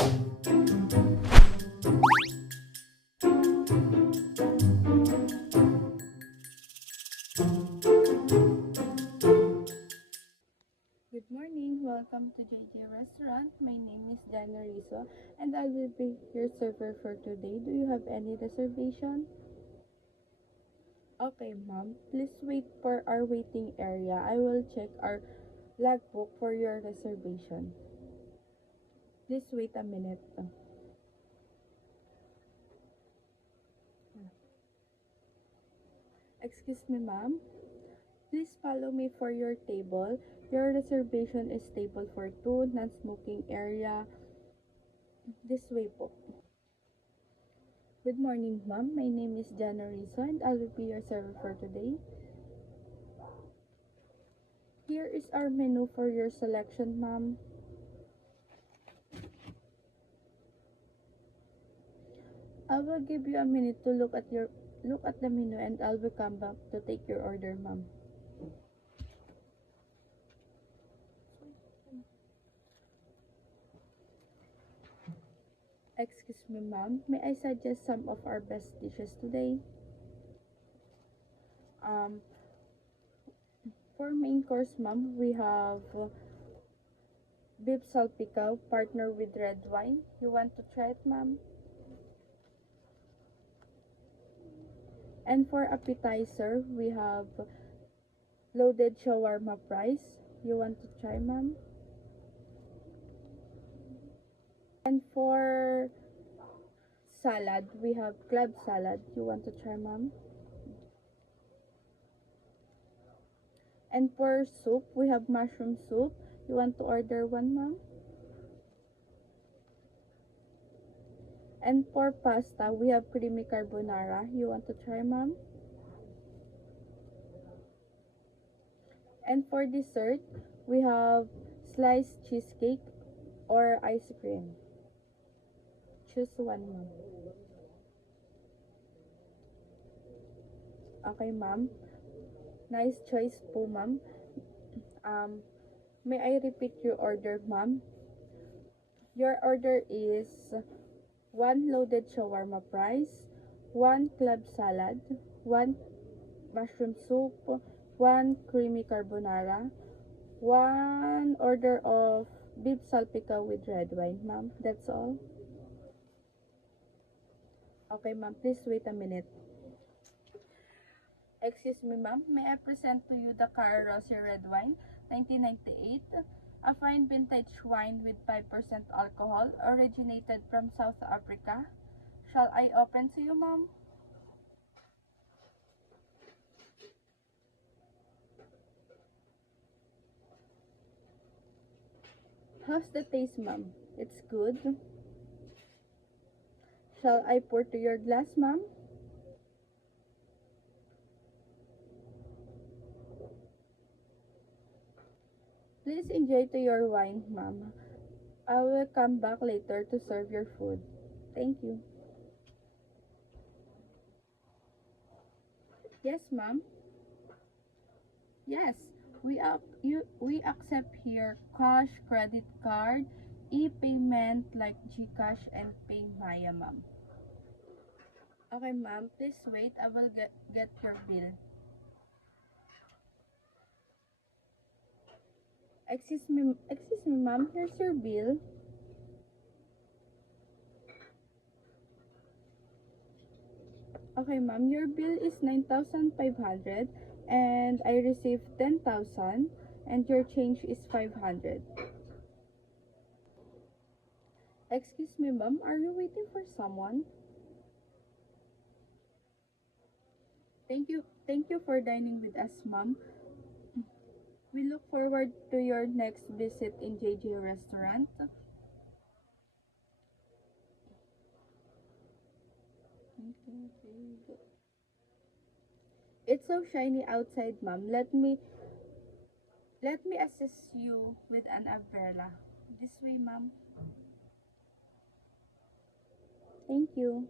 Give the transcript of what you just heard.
Good morning, welcome to JJ Restaurant. My name is Jana Rizzo and I will be your server for today. Do you have any reservation? Okay, ma'am. Please wait for our waiting area. I will check our logbook for your reservation. Please wait a minute. Excuse me, ma'am. Please follow me for your table. Your reservation is table for two, non-smoking area. This way po. Good morning, ma'am. My name is Jana Rizzo and I will be your server for today. Here is our menu for your selection, ma'am. I will give you a minute to look at the menu and I will come back to take your order, ma'am. Excuse me, ma'am. May I suggest some of our best dishes today? For main course, ma'am, we have beef salpicao partner with red wine. You want to try it, ma'am? And for appetizer, we have loaded shawarma fries. You want to try, ma'am? And for salad, we have club salad. You want to try, ma'am? And for soup, we have mushroom soup. You want to order one, ma'am? And for pasta, we have creamy carbonara. You want to try, ma'am? And for dessert, we have sliced cheesecake or ice cream. Choose one, ma'am. Okay, ma'am. Nice choice po, ma'am. May I repeat your order, ma'am? Your order is 1 loaded shawarma fries, 1 club salad, 1 mushroom soup, 1 creamy carbonara, 1 order of beef salpicao with red wine, ma'am. That's all. Okay, ma'am. Please wait a minute. Excuse me, ma'am. May I present to you the Cara Rossi red wine, 1998, a fine vintage wine with 5% alcohol, originated from South Africa. Shall I open to you, ma'am? How's the taste, ma'am? It's good. Shall I pour to your glass, ma'am? Please enjoy to your wine, ma'am. I will come back later to serve your food. Thank you. Yes, ma'am. Yes, we accept here cash, credit card, e-payment like GCash and PayMaya, ma'am. Okay, ma'am. Please wait. I will get your bill. Excuse me, ma'am. Here's your bill. Okay, ma'am. Your bill is 9,500 and I received 10,000 and your change is 500. Excuse me, ma'am. Are you waiting for someone? Thank you for dining with us, ma'am. We look forward to your next visit in JJ Restaurant. It's so shiny outside, ma'am. Let me assist you with an umbrella. This way, ma'am. Thank you.